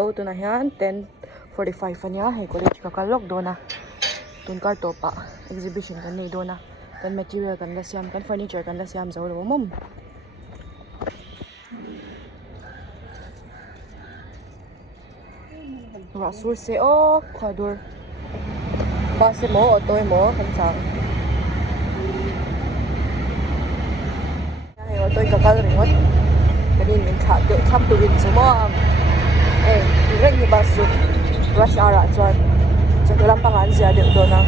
Ito na yan, 10:45 niya. Hey, college kakalok doon na. Tun karto pa. Exhibition kan ni doon na. Kan material kan la siam, kan furniture kan la siam sa ulo mom. Rasur se oh, kwadur. Base mo, otoy mo, kansang. Hey, otoy kakal ringot. Kanin min chap tu rin semua. Eh, rin ni basu. Rush hour chuan. Chuan lampangan sia de do na.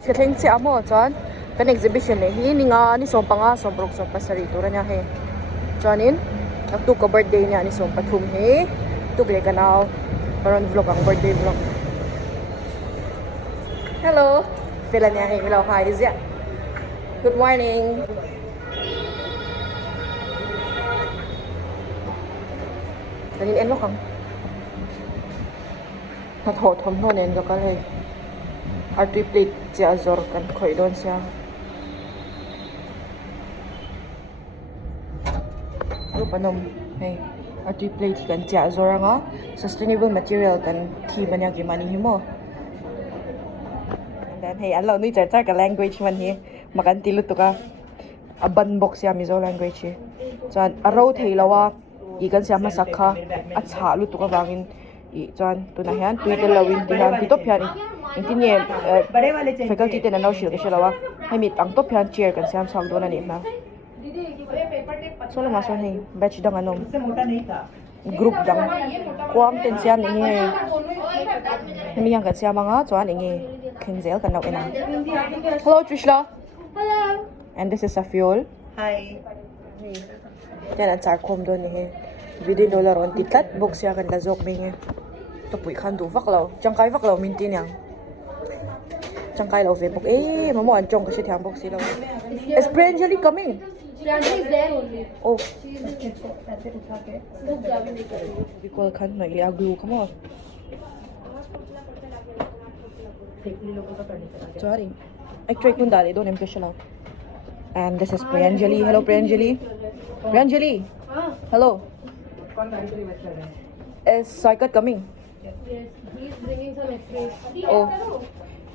Che theng che amo chuan kan exhibition le hi ninga ni som panga som brok som pasari tur nya he. Chuanin tu ko birthday nya ni som pathum he. Tu gre kanao paron vlog ang birthday vlog. Hello. Pila niya he milaw hi is ya. Good morning. Kanin en lo kang. Hat ho thom no nen ga kal he. Artui plate sia zor kan khoi don sia. Lu panom hey. Artui plate kan sia zor nga sustainable material kan thi manya ki mani himo. And then hey allo ni charcha ka language man hi makan tilu to ka aban box ya mizo language hi. Chan aro thei lawa ikan sia masakha acha lu to ka wangin I chan tu na hian tui tel lawin ti han ti top hian intinie faculty ten anau shil ke shalawa hemi tang top hian chair kan siam sak don ani na solo ma so nei batch dang anom group dang kwam ten siam ni he hemi yang kan siam anga chuan inge khengzel kan nau ena. Hello Trishla. Hello. And this is Safiol. Hi. Yan ang sarkom don ni he video dollar on titlat box ya kan lazok minge to pui khan du vak lo changkai vak lo min tin yang changkai lo ve bok mamo an chong ka she thiang box si lo is Priyanjali coming? Priyanjali is there only. Oh That's it, it's okay. we call khan na ili aglu kamo sorry ek try kun dali don em ke shala. And this is Priyanjali. Hello Priyanjali. Priyanjali. Hello. Is Saikat coming? Yes, he's bringing some extras. Oh,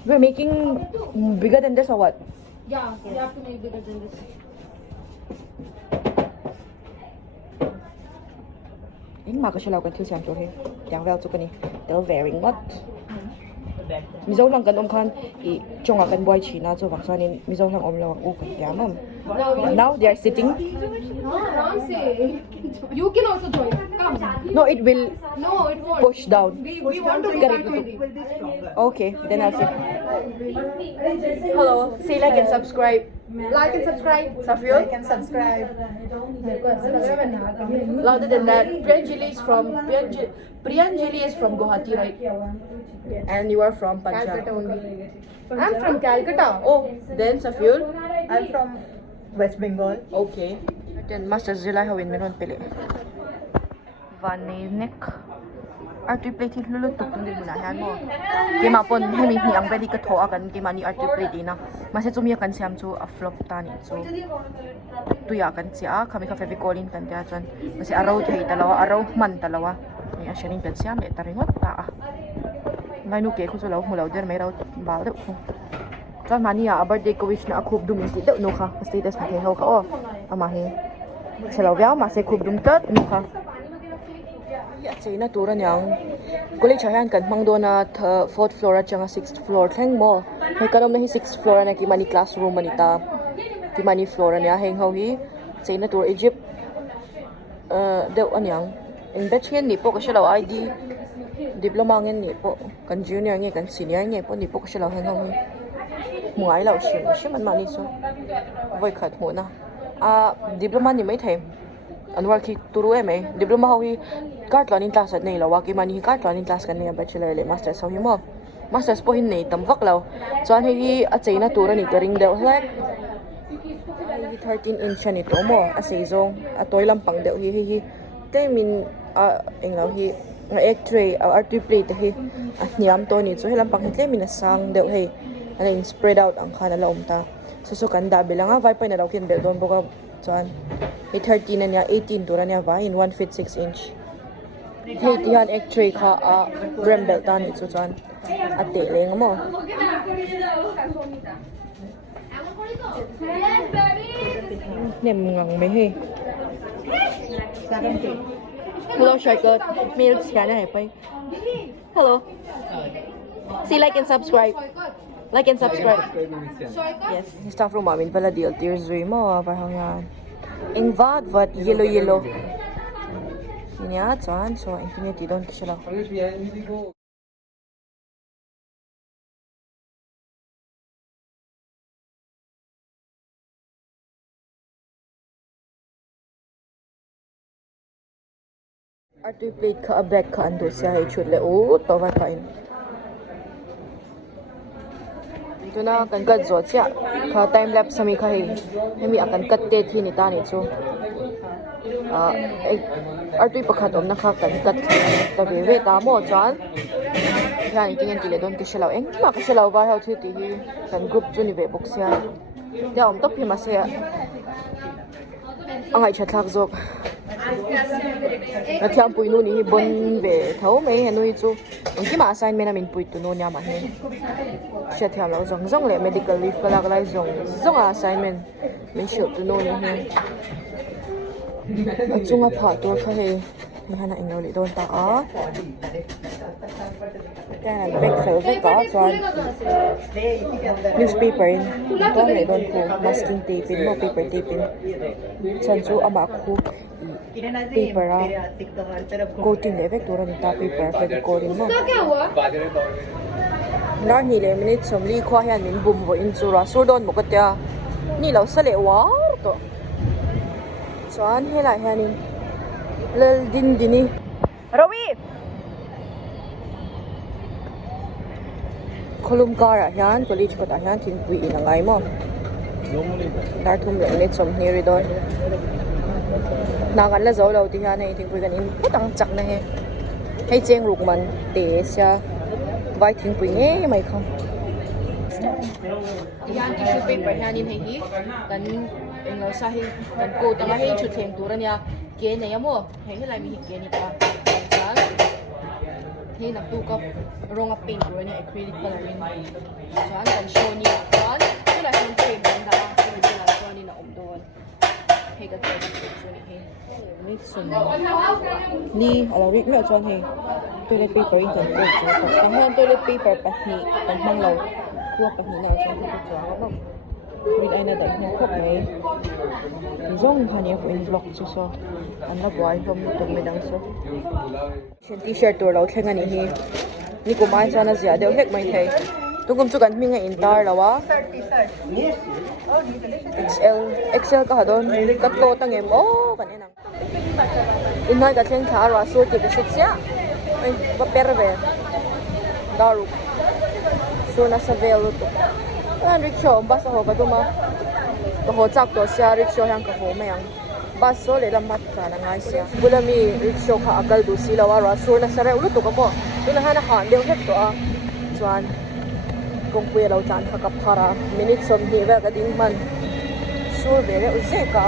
we're making bigger than this or what? Yeah, we have to make bigger than this. Ing ma ka shalaw kan thil siam tur he. Tiang vel chu kani. They're wearing what? Mizo lang kan khan I chonga kan boy china chu waksanin mizo lang law u kan tiamam. Now they are sitting. You can also join. Come. No, it will No, it won't. push down. We want to Correct. Okay, then I'll say. Hello, say like and subscribe. Like and subscribe. Safiul? Like and subscribe. Louder than that. Priyanjali is from Guwahati, right? And you are from Punjab. Calcutta only. I'm from Calcutta. Oh, then Safiul? I'm from West Bengal. Okay. Then Master Zilay hawin meron pili. Vanek. Artui plate lulut tuk tung din muna yan mo. Kima pon hemi ni ang pwede ka thoa kan kima ni artui plate na. Masa tumia kan siam chu a flop tani. So tuya kan siya kami ka fevicolin kan dia chan. Masi araw thei talawa araw man talawa. Ni asyanin kan siam le taringot ta. Mai nu ke khu so law mulaw der mai raw bal de khu. Chan mania birthday ko wish na akub dum ti de no kha. Status ni ho ka o. Ama he. Selaw bia ma se khub dum tat no kha. Ya china turan yang college hayan kan mangdo na 4th floor at sanga 6th floor thleng mo hay kanom na hi 6th floor na ki mani classroom manita ki mani floor na heng ho hi china tur Egypt deu anyang in batch hen ni po ka shalo ID diploma ngen ni po kan junior nge kan senior nge po ni po ka shalo heng ho hi muai lao shim man mani so voi khat mo na diploma ni mai them anwar ki turu eme diploma ho hi card learning class at nei lawa ki mani card learning class kan nei bachelor le master so hi mo masters po hin nei tam vak law chuan hi a cheina tur ani tering deuh hlek 13 inch ani to mo a seizong a toilam pang deuh hi temin a englaw hi a x-ray a artui plate hi a niam to ni chu helam pang hi temin a sang deuh hei ana in spread out ang khana la umta so kan da bilanga vai pa na raw kin bel don boka chuan 13 ania 18 turania va in 1 feet 6 inch Hei tihan ek tray kha a bramble ta ni chu chuan a te leng mo nem ngang me he hello shaker milk scan hai pai hello see like and subscribe yes staff room amin pala deal tears zui mo va hang yan eng vat yellow ini a chuan so ini ti don kisala artui plate kha bag kha andu sia hai chut le o to va pa in tuna kan kat zo chia kha time lapse sami kha hemi akan kat te thi ni ta ni chu artui pakhat om na kha kan kat ta ve ta mo chan yani tingen ti le don ki shelo eng ma ka shelo ba ha thu ti hi kan group chu ni ve box sia ya om to phima se angai chatlak zok na thiam pui nu ni bon ve thau me henui chu onki ma assignment amin pui tu no nya ma he she thiam lo zong le medical leave kala kala zong assignment min shil tu no ni he achunga pha to kha he hana englo li don ta a kan big sale ve ka chuan newspaper in to le don ko masking tape in mo paper tape in chan chu ama khu paper a coating le ve to ran ta paper fe coating mo na ni le minute somli khwa hian min bum vo in chu ra sur don mo ka tia ni lo sale war to chuan hela hianin lel din dini rawi kolum kara hian college ko ta hian thin pui in angai mo dar thum le minute som ni ri don na kan la zo lo ti hian nei thing pui kan in putang chak na he hei cheng ruk man te sia vai thing pui nge mai kham hian tissue paper hian in hei hi kan englo sa hi kan ko ta ma hei chu theng turania ke nei amo hei helai mi hi ke ni ta chan hei nak tu ka ronga paint turania acrylic color in chan kan show ni chan helai hin frame dan da ni la so ni na om don hei ka ta chu ni he ni sun ni ala rit me chan hei toilet paper in kan ko chu ta hian toilet paper pa ni kan mang lo tua pa ni na chan ko chu ba with aina da ni khop mai zong khania ko in vlog chu so anna boy hom to me dang so chen t-shirt tur lo thlenga ni hi ni ko mai chana zia deu hek mai thei tungum chu kan minga in tar lawa XL ka hadon kat to tang em o kan enang in noi ka thleng tha ra so ti ka shit sia ai ba perve daru so na sa velo to an rickshaw bus ho ka tuma to ho chak to sia rickshaw hang ka ho mayang bus so le lam mat ka na ngai sia bulami rickshaw kha akal du si lawa ra sur na sare ulu to ka mo tuna hana han deu hek to a chuan kong pui lo chan kha ka phara minute som hi wa ka ding man sur ve re uze ka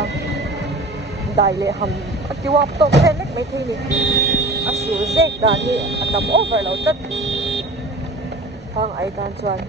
dai le ham atiwap to lek mai thei ni asu zek da ni atam over lo tat hang ai tan chuan